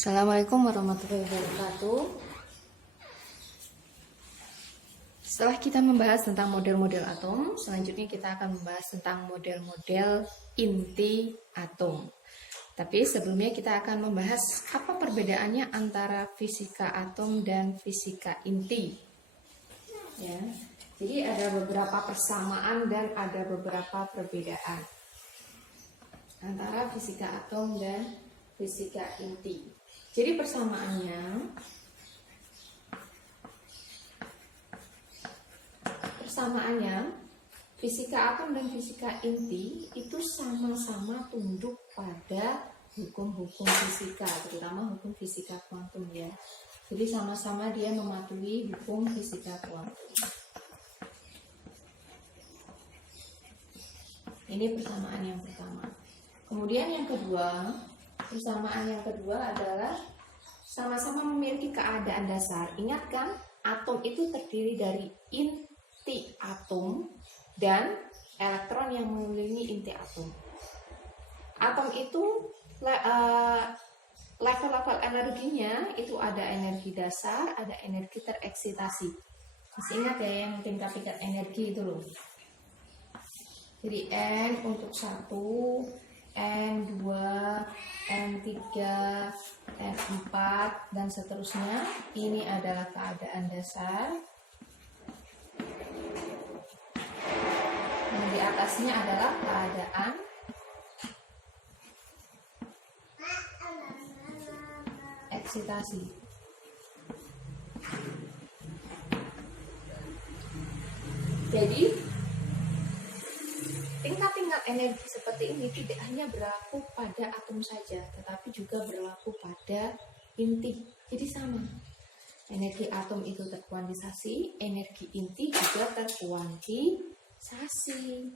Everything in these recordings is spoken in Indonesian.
Assalamualaikum warahmatullahi wabarakatuh. Setelah kita membahas tentang model-model atom, selanjutnya kita akan membahas tentang model-model inti atom. Tapi sebelumnya kita akan membahas apa perbedaannya antara fisika atom dan fisika inti. Ya, jadi ada beberapa persamaan dan ada beberapa perbedaan antara fisika atom dan fisika inti. Jadi persamaannya fisika atom dan fisika inti itu sama-sama tunduk pada hukum-hukum fisika, terutama hukum fisika kuantum ya. Jadi sama-sama dia mematuhi hukum fisika kuantum. Ini persamaan yang pertama. Kemudian yang kedua, persamaan yang kedua adalah sama-sama memiliki keadaan dasar. Ingat kan, atom itu terdiri dari inti atom dan elektron yang mengelilingi inti atom. Atom itu level-level energinya itu ada energi dasar, ada energi tereksitasi. Masih ingat ya yang tingkat-tingkat energi itu loh. Jadi N untuk 1, N2, N3, N4 dan seterusnya. Ini adalah keadaan dasar. Yang di atasnya adalah keadaan eksitasi. Jadi tingkat-tingkat energi seperti ini tidak hanya berlaku pada atom saja, tetapi juga berlaku pada inti. Jadi sama. Energi atom itu terkuantisasi, energi inti juga terkuantisasi.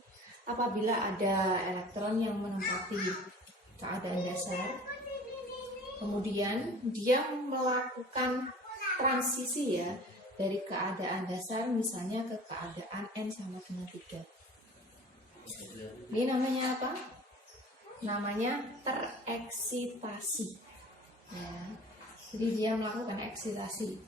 Apabila ada elektron yang menempati keadaan dasar, kemudian dia melakukan transisi ya dari keadaan dasar misalnya ke keadaan N sama dengan 3. Ini namanya apa? Namanya tereksitasi. Ya. Jadi dia melakukan eksitasi.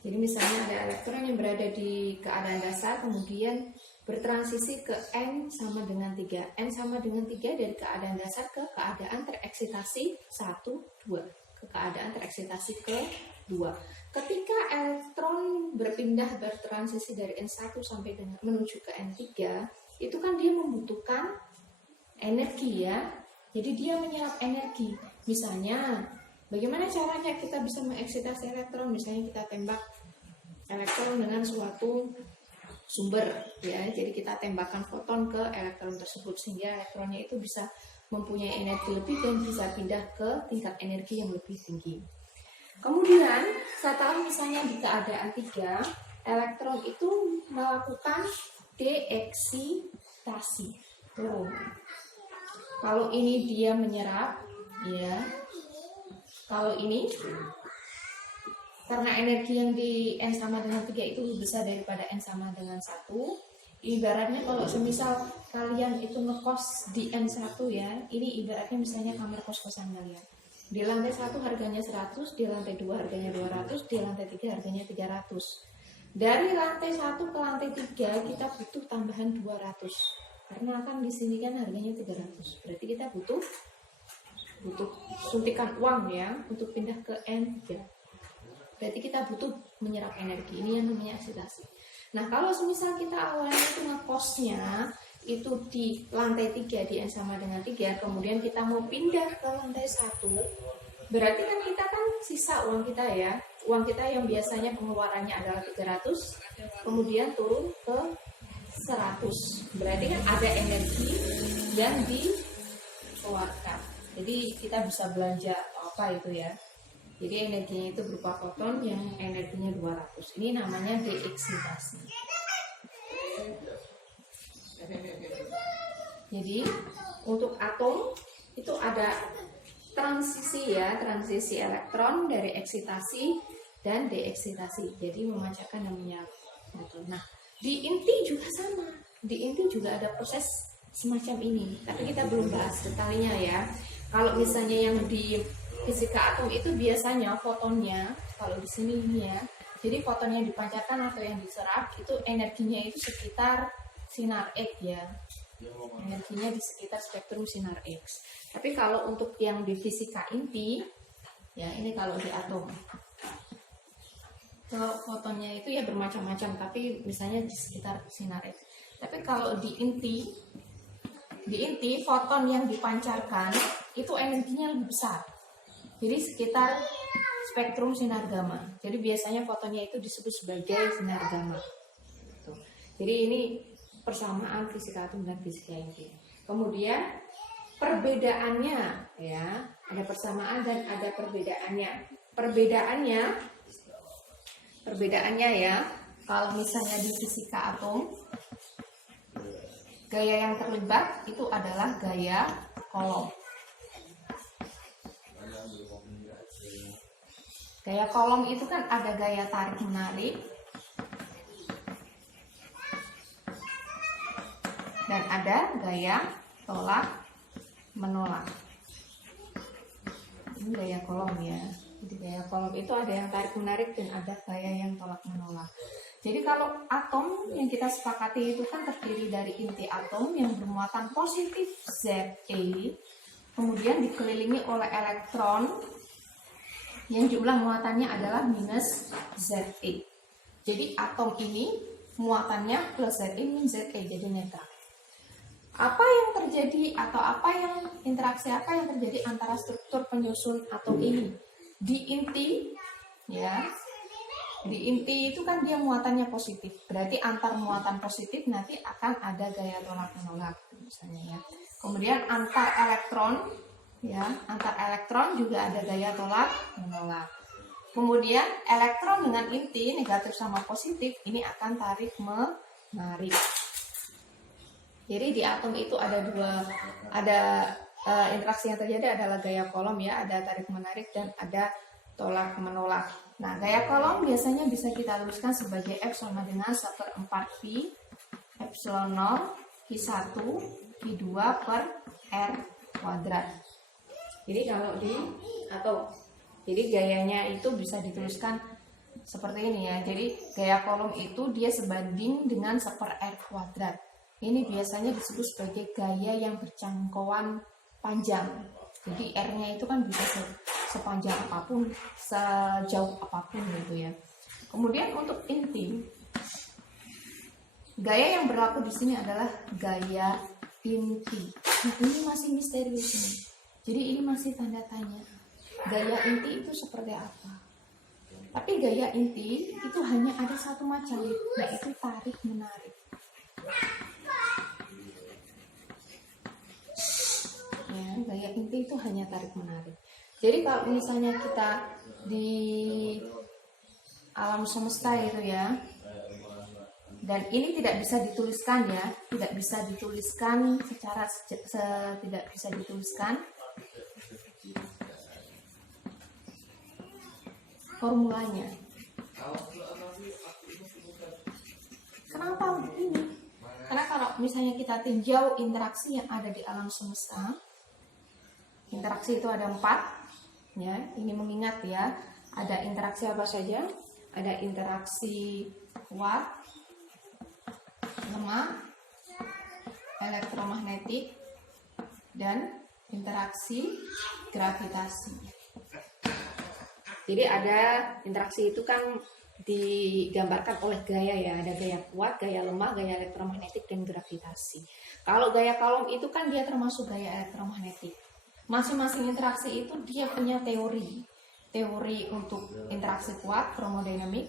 Jadi misalnya ada elektron yang berada di keadaan dasar, kemudian bertransisi ke N sama dengan 3. N sama dengan 3 dari keadaan dasar ke keadaan tereksitasi 1, 2. Ke keadaan tereksitasi ke 2. Ketika elektron bertransisi dari N1 sampai dengan menuju ke N3, itu kan dia membutuhkan energi ya. Jadi dia menyerap energi. Misalnya, bagaimana caranya kita bisa mengeksitasi elektron? Misalnya kita tembak elektron dengan suatu sumber ya. Jadi kita tembakkan foton ke elektron tersebut sehingga elektronnya itu bisa mempunyai energi lebih dan bisa pindah ke tingkat energi yang lebih tinggi. Kemudian setelah misalnya di keadaan 3, elektron itu melakukan deeksitasi. Kalau ini dia menyerap ya. Kalau ini karena energi yang di N sama dengan 3 itu lebih besar daripada N sama dengan 1. Ibaratnya kalau semisal kalian itu ngekos di N1 ya, ini ibaratnya misalnya kamar kos-kosan kalian. Di lantai 1 harganya 100, di lantai 2 harganya 200, di lantai 3 harganya 300. Dari lantai 1 ke lantai 3 kita butuh tambahan 200. Karena kan di sini kan harganya 300. Berarti kita butuh suntikan uang ya untuk pindah ke N3. Berarti kita butuh menyerap energi. Ini yang namanya eksitasi. Nah, kalau semisal kita awalnya itu ngekosnya itu di lantai 3 di N sama dengan 3, kemudian kita mau pindah ke lantai 1, berarti kan kita kan sisa uang kita ya. Uang kita yang biasanya pengeluarannya adalah 300, kemudian turun ke 100. Berarti kan ada energi yang dikeluarkan. Jadi kita bisa belanja atau apa itu ya. Jadi energinya itu berupa foton yang energinya 200. Ini namanya deeksitasi. Jadi untuk atom itu ada transisi ya, transisi elektron dari eksitasi dan deeksitasi. Jadi memancarkan dan menyerap foton. Nah, di inti juga sama. Di inti juga ada proses semacam ini, tapi kita belum bahas detailnya ya. Kalau misalnya yang di fisika atom itu biasanya fotonnya, kalau di sini ini ya, jadi foton yang dipancarkan atau yang diserap itu energinya itu sekitar sinar X ya, energinya di sekitar spektrum sinar X. Tapi kalau untuk yang di fisika inti ya, ini kalau di atom, kalau fotonnya itu ya bermacam-macam, tapi misalnya di sekitar sinar X. Tapi kalau di inti foton yang dipancarkan itu energinya lebih besar, jadi sekitar spektrum sinar gamma. Jadi biasanya fotonnya itu disebut sebagai sinar gamma. Jadi ini persamaan fisika atom dan fisika inti. Kemudian perbedaannya ya, ada persamaan dan ada perbedaannya. Perbedaannya ya, kalau misalnya di fisika atom, gaya yang terlibat itu adalah gaya Coulomb. Gaya Coulomb itu kan ada gaya tarik menarik dan ada gaya tolak menolak. Ini gaya Coulomb ya. Jadi gaya Coulomb itu ada yang tarik menarik dan ada gaya yang tolak menolak. Jadi kalau atom yang kita sepakati itu kan terdiri dari inti atom yang bermuatan positif Za, kemudian dikelilingi oleh elektron yang jumlah muatannya adalah minus Za. Jadi atom ini muatannya plus Za minus Za, jadi netral. Apa yang terjadi atau interaksi apa yang terjadi antara struktur penyusun atom ini? Di inti ya, di inti itu kan dia muatannya positif, berarti antar muatan positif nanti akan ada gaya tolak menolak misalnya ya. Kemudian antar elektron ya, antar elektron juga ada gaya tolak menolak. Kemudian elektron dengan inti negatif sama positif ini akan tarik menarik. Jadi di atom itu ada interaksi yang terjadi adalah gaya Coulomb ya, ada tarik menarik dan ada tolak menolak. Nah, gaya Coulomb biasanya bisa kita tuliskan sebagai F sama dengan 1/4 Pi Epsilon 0 Q1 Q2 per R kuadrat. Jadi kalau di atom, jadi gayanya itu bisa dituliskan seperti ini ya. Jadi gaya Coulomb itu dia sebanding dengan 1/R kuadrat. Ini biasanya disebut sebagai gaya yang berjangkauan panjang. Jadi R-nya itu kan bisa sepanjang apapun, sejauh apapun gitu ya. Kemudian untuk inti, gaya yang berlaku di sini adalah gaya inti. Nah, ini masih misterius nih. Jadi ini masih tanda tanya. Gaya inti itu seperti apa? Tapi gaya inti itu hanya ada satu macam, yaitu tarik menarik. Ya, gaya inti itu hanya tarik menarik. Jadi kalau misalnya kita di alam semesta itu ya, dan ini tidak bisa dituliskan ya, tidak bisa dituliskan secara tidak bisa dituliskan formulanya. Kenapa begini? Karena kalau misalnya kita tinjau interaksi yang ada di alam semesta, interaksi itu ada 4 ya. Ini mengingat ya, ada interaksi apa saja? Ada interaksi kuat, lemah, elektromagnetik, dan interaksi gravitasi. Jadi ada interaksi itu kan digambarkan oleh gaya ya, ada gaya kuat, gaya lemah, gaya elektromagnetik, dan gravitasi. Kalau gaya Coulomb itu kan dia termasuk gaya elektromagnetik. Masing-masing interaksi itu dia punya teori untuk interaksi kuat, chromodinamik,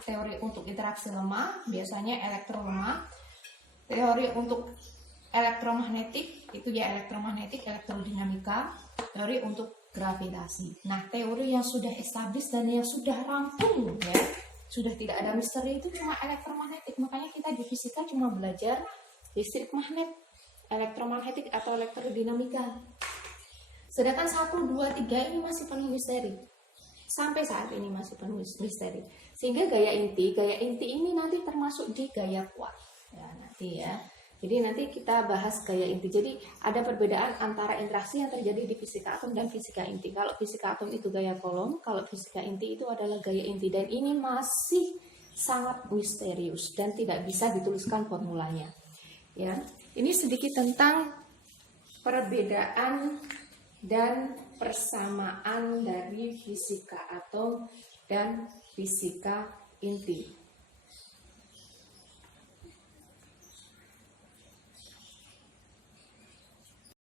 teori untuk interaksi lemah, biasanya elektrolemah, teori untuk elektromagnetik itu ya elektromagnetik, elektrodinamika, teori untuk gravitasi. Nah, teori yang sudah established dan yang sudah rampung ya, sudah tidak ada misteri itu cuma elektromagnetik. Makanya kita di fisika cuma belajar listrik magnet, elektromagnetik atau elektrodinamika. Sedangkan 1, 2, 3 ini masih penuh misteri. Sampai saat ini masih penuh misteri. Sehingga gaya inti ini nanti termasuk di gaya kuat. Ya, nanti ya. Jadi nanti kita bahas gaya inti. Jadi ada perbedaan antara interaksi yang terjadi di fisika atom dan fisika inti. Kalau fisika atom itu gaya Coulomb, kalau fisika inti itu adalah gaya inti. Dan ini masih sangat misterius dan tidak bisa dituliskan formulanya. Ya, ini sedikit tentang perbedaan dan persamaan dari fisika atom dan fisika inti.